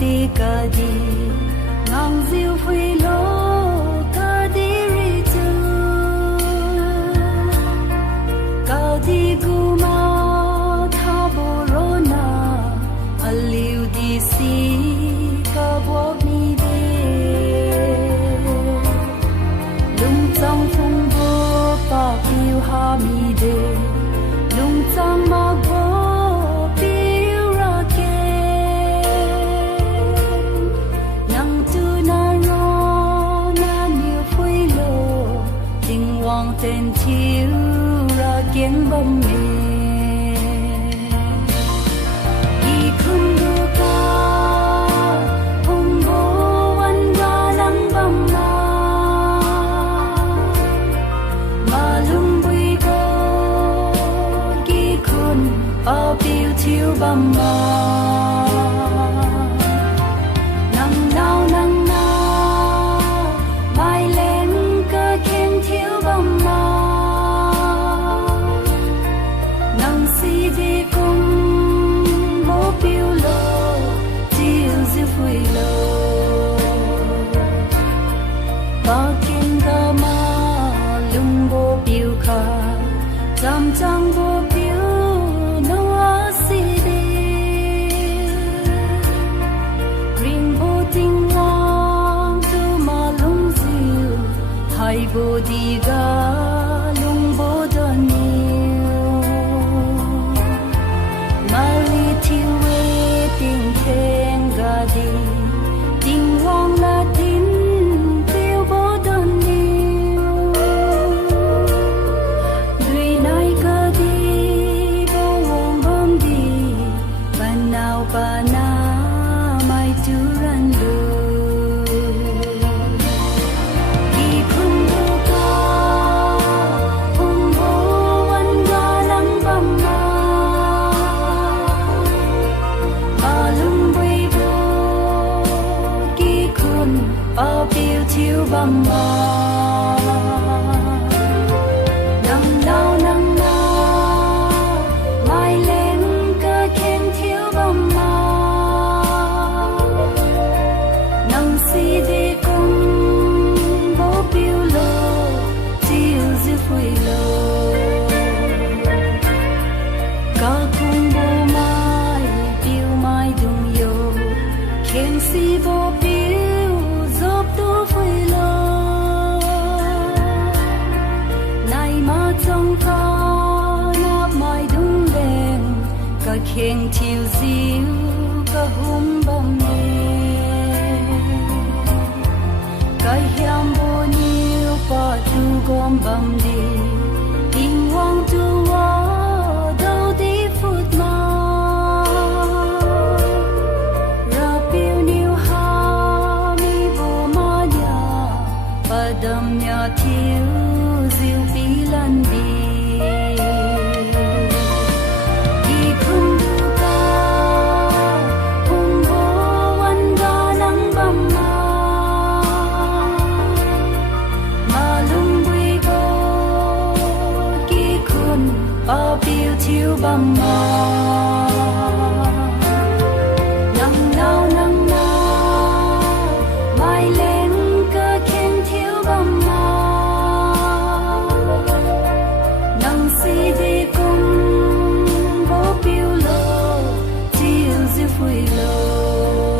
đi cả đi ngang diêu phi lô cả đi ri tu cả đi gu ma tha bo ro na aliu di si ka bo mi de lung trong phong bo pa piu ha mi de lung trong ma bo tên thiếu ra kiến bom mê đi khung đô ca hùng bố văn ga lăng bom mà lung bùi bố đi khôn bao biêu thiếu bom nắng nao nắng nao mai lên cơ khen thiếu bom trăm trăm vô biếu nô á si đi ring vô tình lang tu mà lung diêu thay vô đi ga lung vô đơn nhiều mà li thiêu về tình khen ga đi tình hoang là tin tiêu vô đơn ba na mai tu ran du đi khung đô ca hùng bố văn ga lăng bom mà lung bùi bố đi khôn bao biêu thiếu bom nắng nao nắng nao mai lên cơ khen thiếu bom si đi cùng bố biêu lô chiều dư phui lô cả cùng bố mai đùng yo khen si bố biêu dốc tu phui lô này mà trong ta nắp mai đùng đèn cả khen thiêu diêu cả hùng bom cái hiam bao nhiêu bao tu gom bầm đi tình hoang tu hoa đâu đi phút mà ra biêu nhiêu ha mi vô ma nhà và đầm nhà thiếu diêu bí lan đi đi khung đô ca hùng bố văn ga nắng bầm bao biêu thiếu bom nắng nao nắng nao mai lên cơ khen thiếu bom nắng si đi cùng bố biêu lô chiều dư phui lô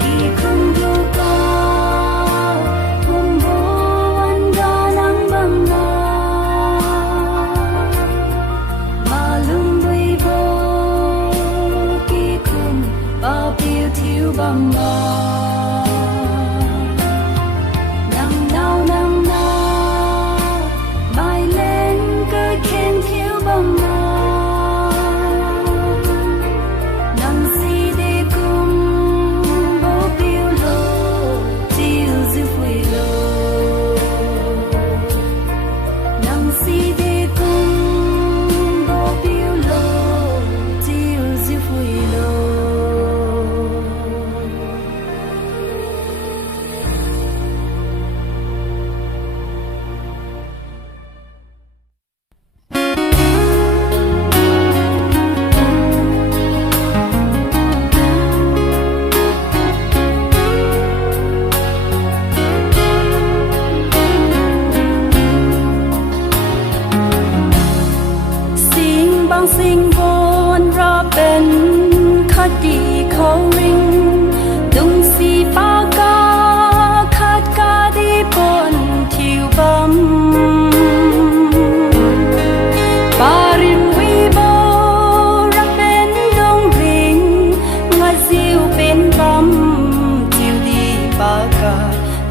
đi khung đô ca hùng bố văn ga nắng bom thiếu bom nắng nao nắng nao mai lên cơ khen thiếu bom nắng si đi cùng bố biêu lô chiều dư phui lô nắng si đi cùng bố biêu lô chiều dư phui lô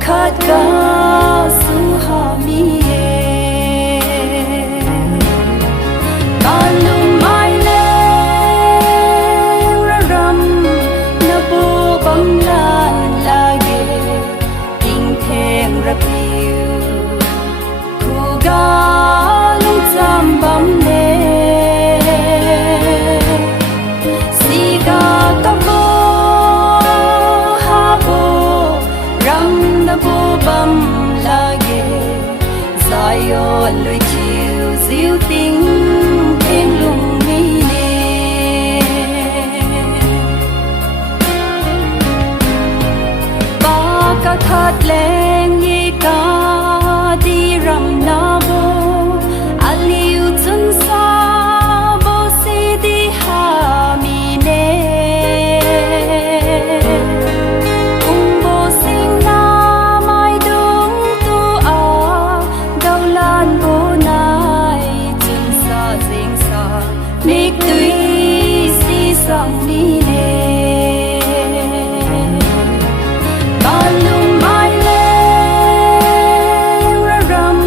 khát ca su ha mi ba lung mai lên ra ram na bo bam la la ge ting theng ra piu ku ga lung cham bam ne si ga ka bo ha bo ram na bo bam la ge zayo lui chiu diu ting theng lung mi ne ba ka khat leng ye ka di ram na bo aliu chun sa bo si di ha mi ne ung bo sing na mai dung tu a dau lan bo nai chun sa sing sa nik tui si sang ni ne ba lung mai lên ra ram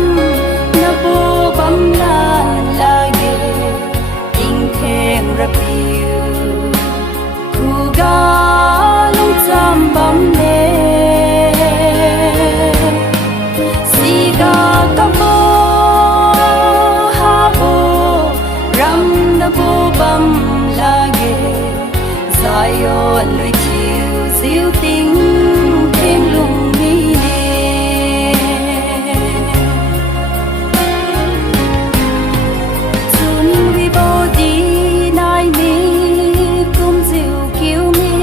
na bo bam la la ge ting theng ra piu ku ga lung cham bam ne si ga ka bo ha bo ram na bo bam la ge zayo lui chiu diu ting theng lung mi ne chun vi bo di nai mi kum diu kiu mi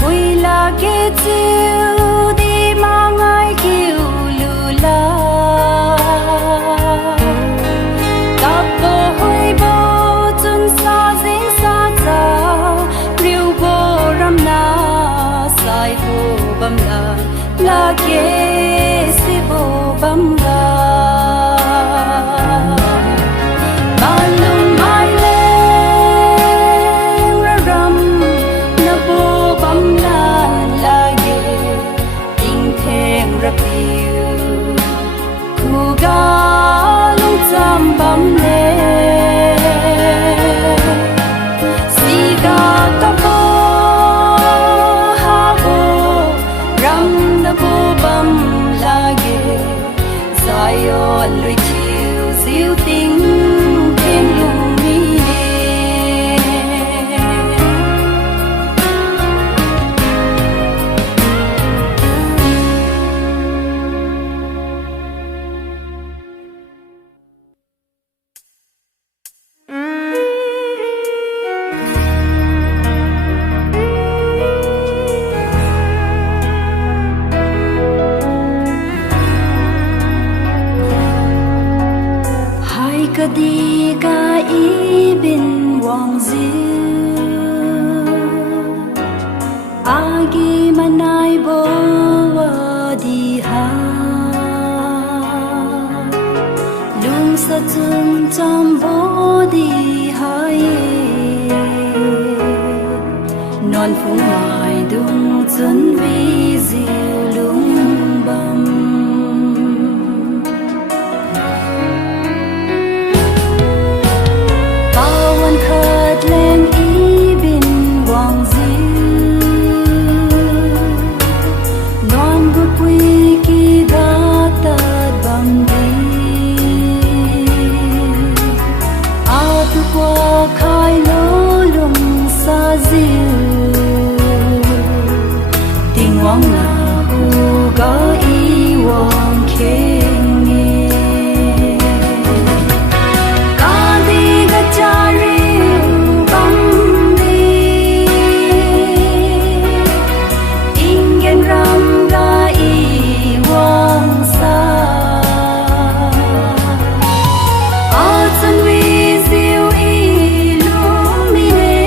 hui la ge chiu di ma ngai kiu lu la ka bo hui bo chun sa ding sa cha riu bo ram na sai ho bam la ge si bo bam ga ba lung mai lên ra ram na bo bam la la ge ting theng ra piu ku ga lung cham bam ne si ga ka bo ha bo ram na bo bam la ge zayo lui chiu diu ting theng lung mi ne hai ka di ka i bin wang ziu agi manai bo wa di ha lung sa chun cham bo di ha ye non phung mai dung chun vi ziu lung bam pawan khat leng i bin wang ziu non gu pui ki ga tat bam di a tu kwa khai lo lung sa ziu ting wang na ku ga i wang keng ni ka di ga cha riu bam di ingen ram ga i wang sa a chun vi ziu i lung mi ne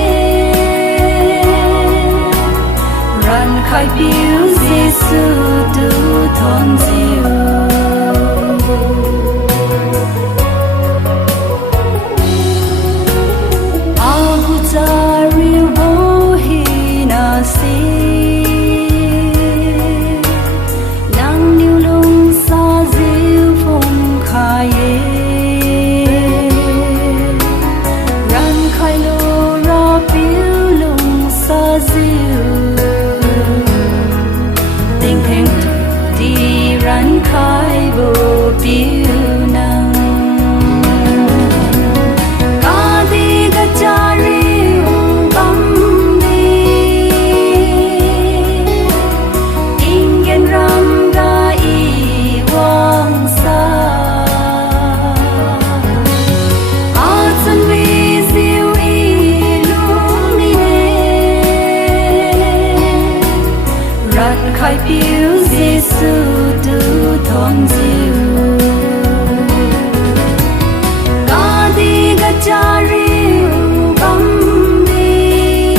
ran khai piu Giêsu tu thon ziu a gu cha riu bo hi na si nang khai biểu Giêsu tu thon diu ca đi ga cha riu băm đi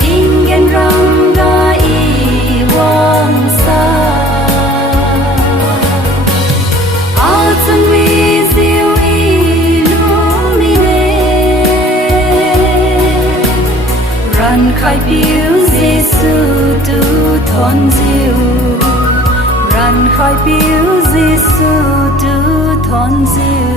tình nhân răng ga y wang sa ao chân vi diu y lumine ran khai biểu Giêsu tu thon diu ran khai biểu Giêsu tu thon diu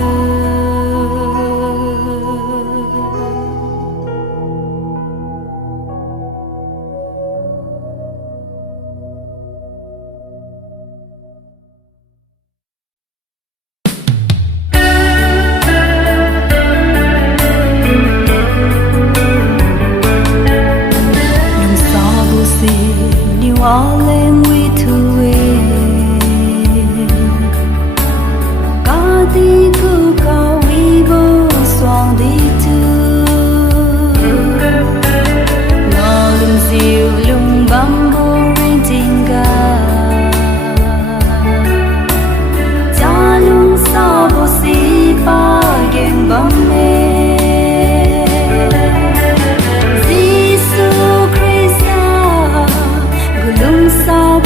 Walling we to ca đi cứ cao vi vô xoang đi tu ngõ lùng diều lùng băm vô ring tình ga cha lùng sao vô si ba gen băm mê Giêsu Christ lung sao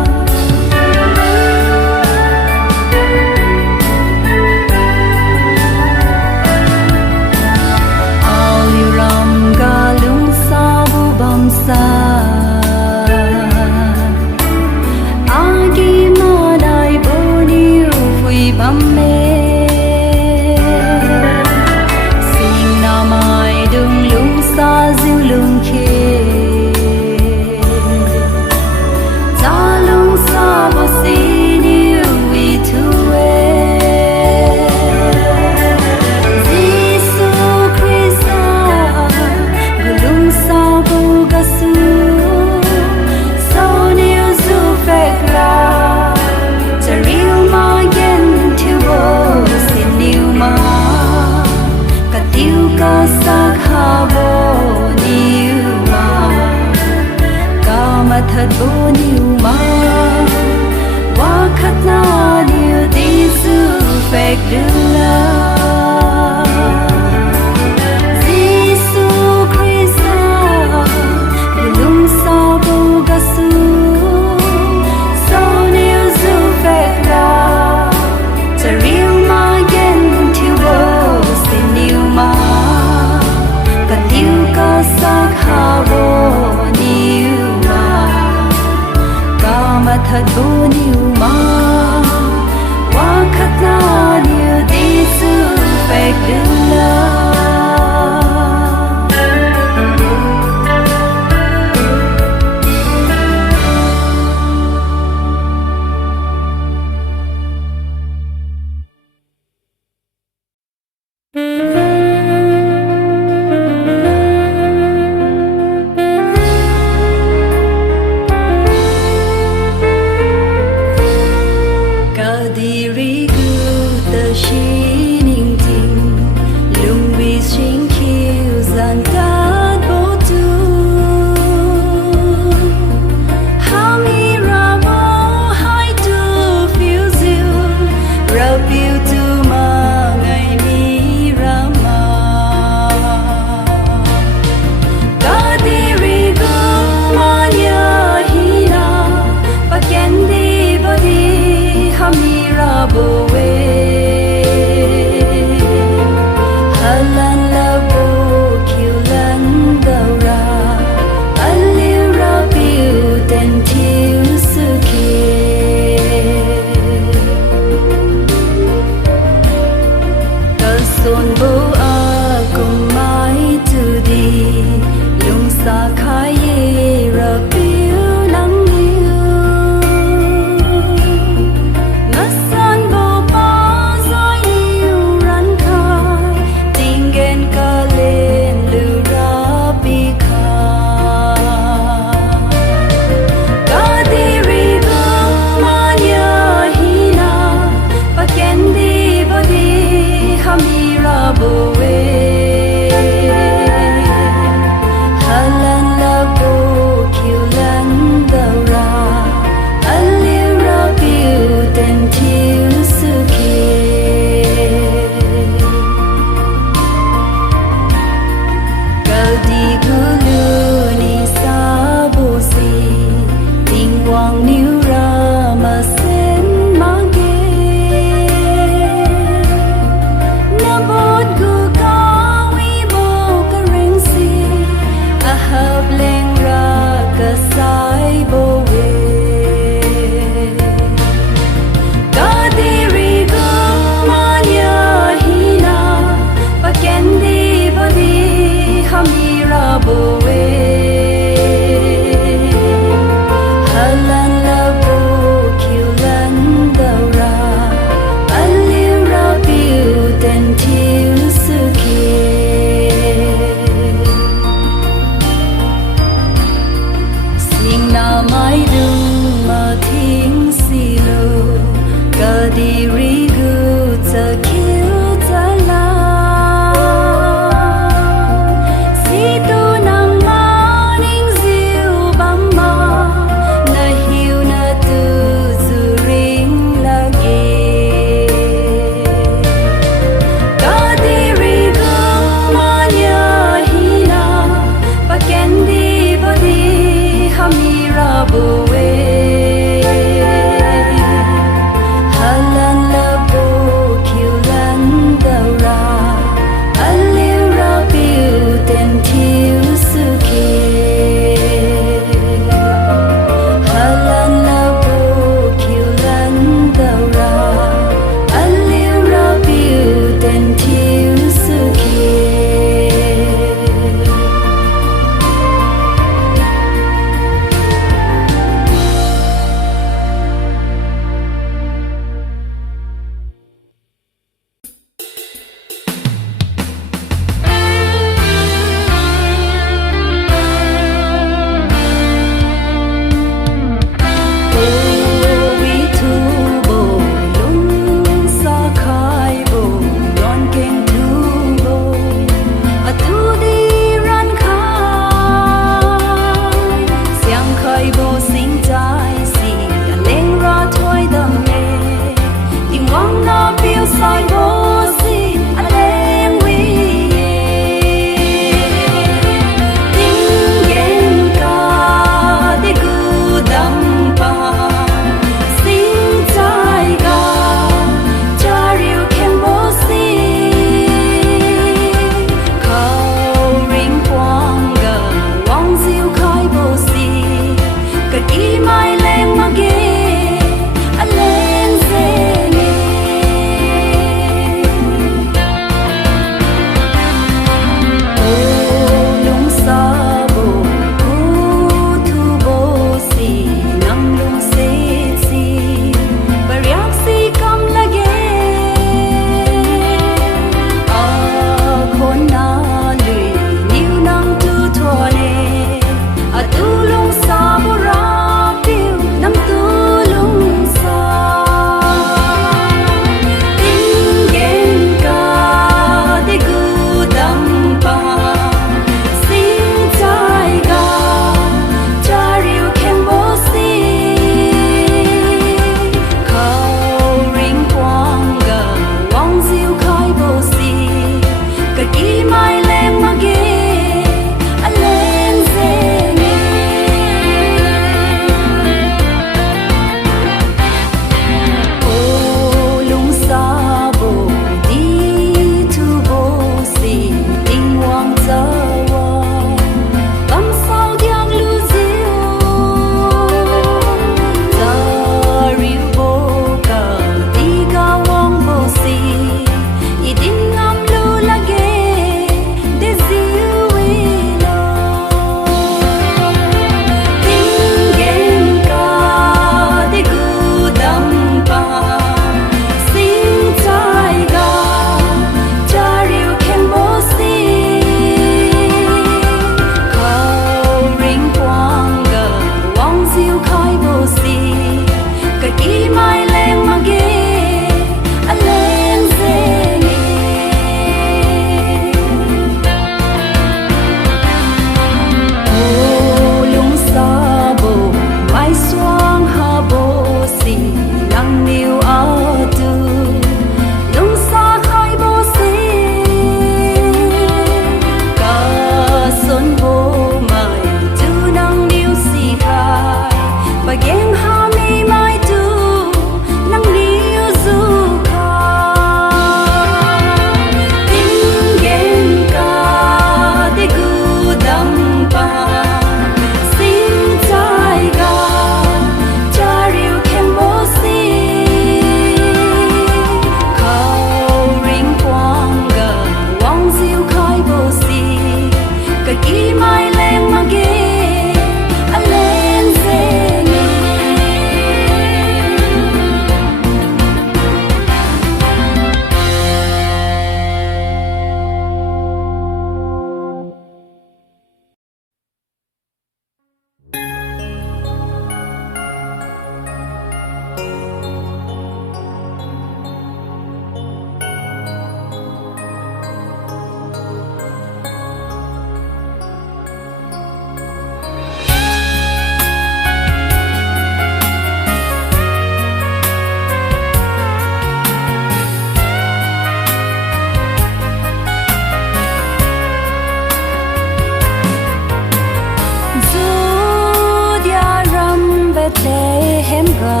ga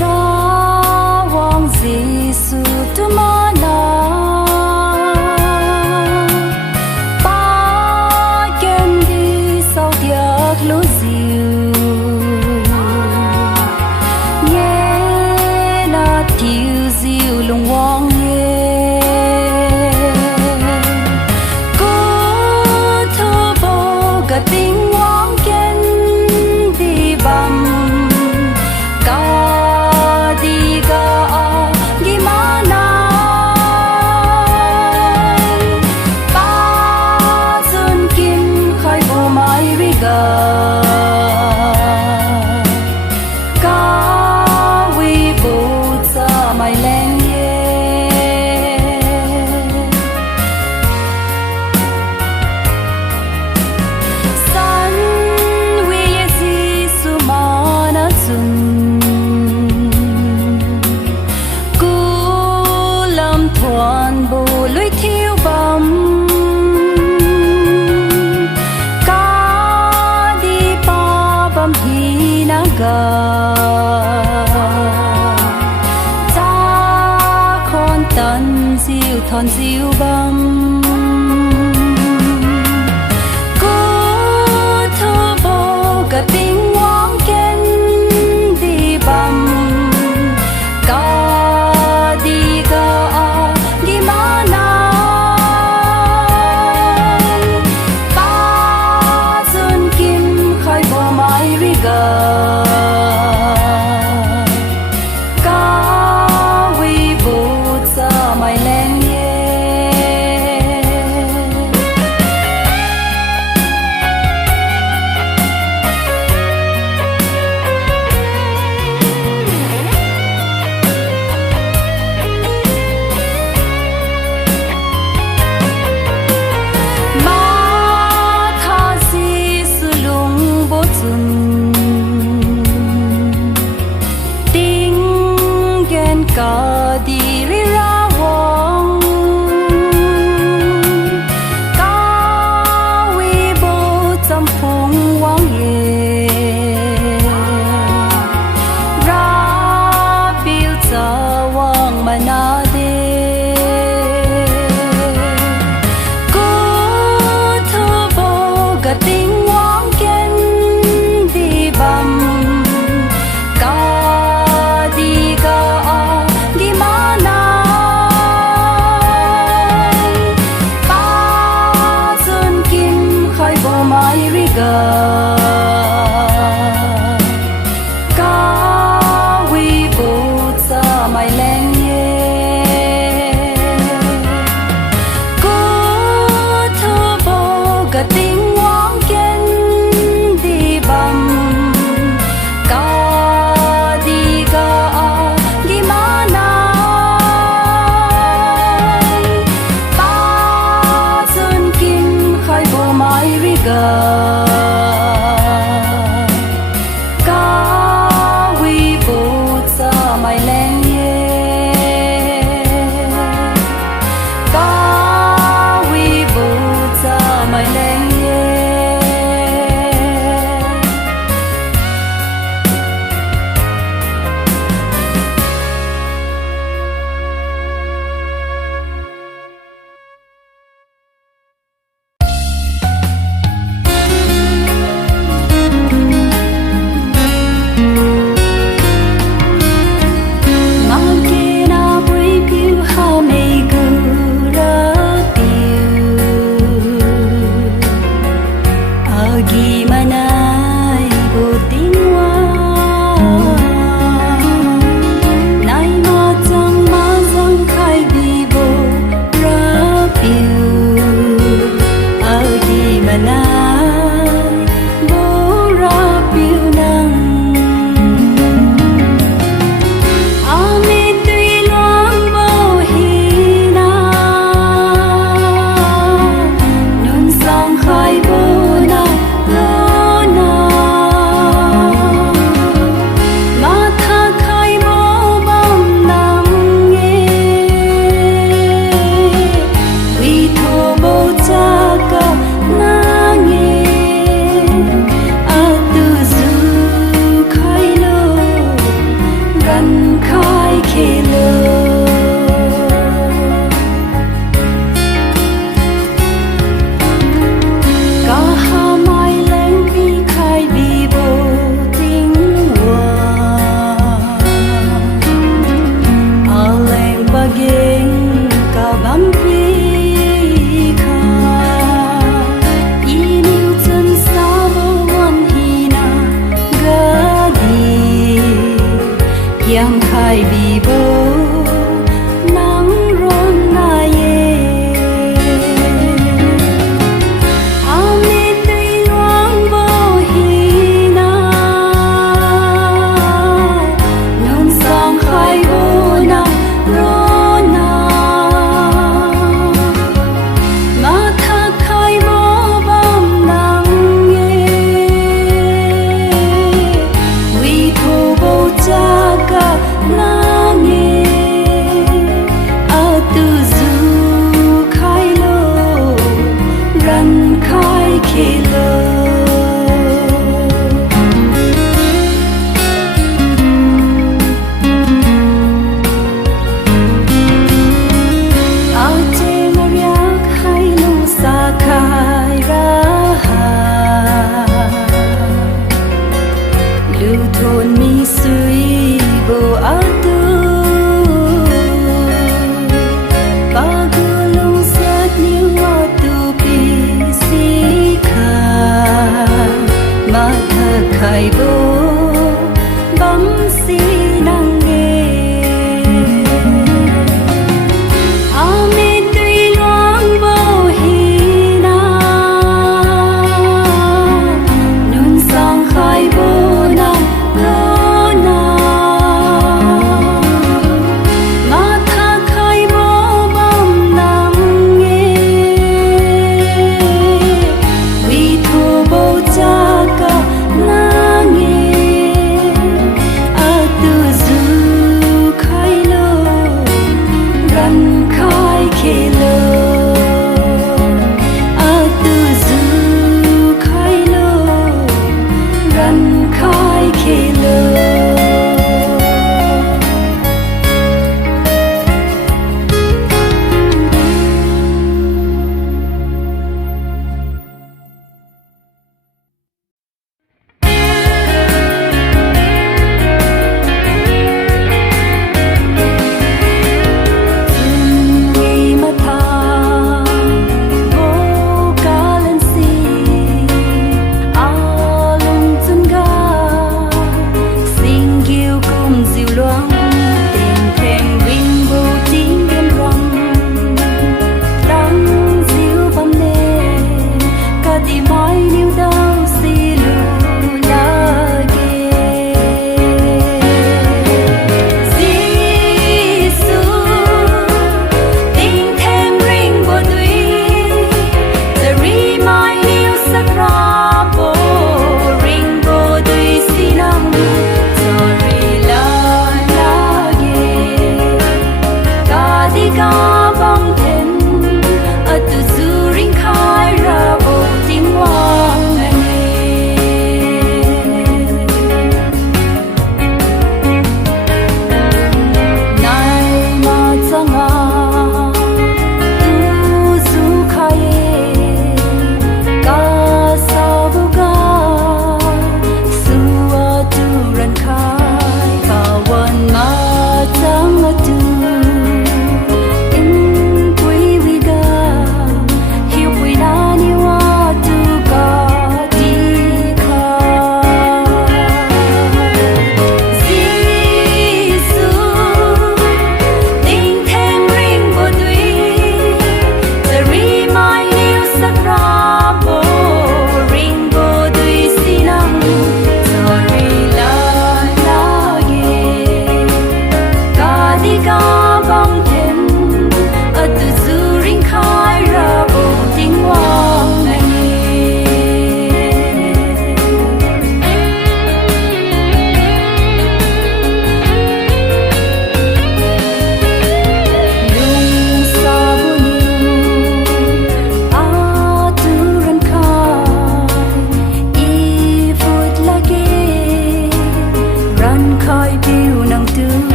ta wang Giêsu tu mana ba ken đi sau tiệc lúa diều nhé na tiêu diều lùng wang tình hoang ken đi bầm ca đi ga gimana ba sun kim khai bo mai riga ca vi bo sa mai leng toàn bộ lối thiếu bóng ca đi ba bấm hi na ga ta con tận diệu thon diệu bấm cô thơ bồ cả tiếng hoang ken đi bấm ca đi ga ca đi ri ra wong ca vi bo cham phong wang ye ra bil cha wang mana de cô thơ bo ga ting wang ken đi bam ca đi ga mai riga ca vi bo sa mai leng ye cô thơ bo ga tiếng hoang ken đi bam ca đi ga gimana ba sun kim khai bo mai riga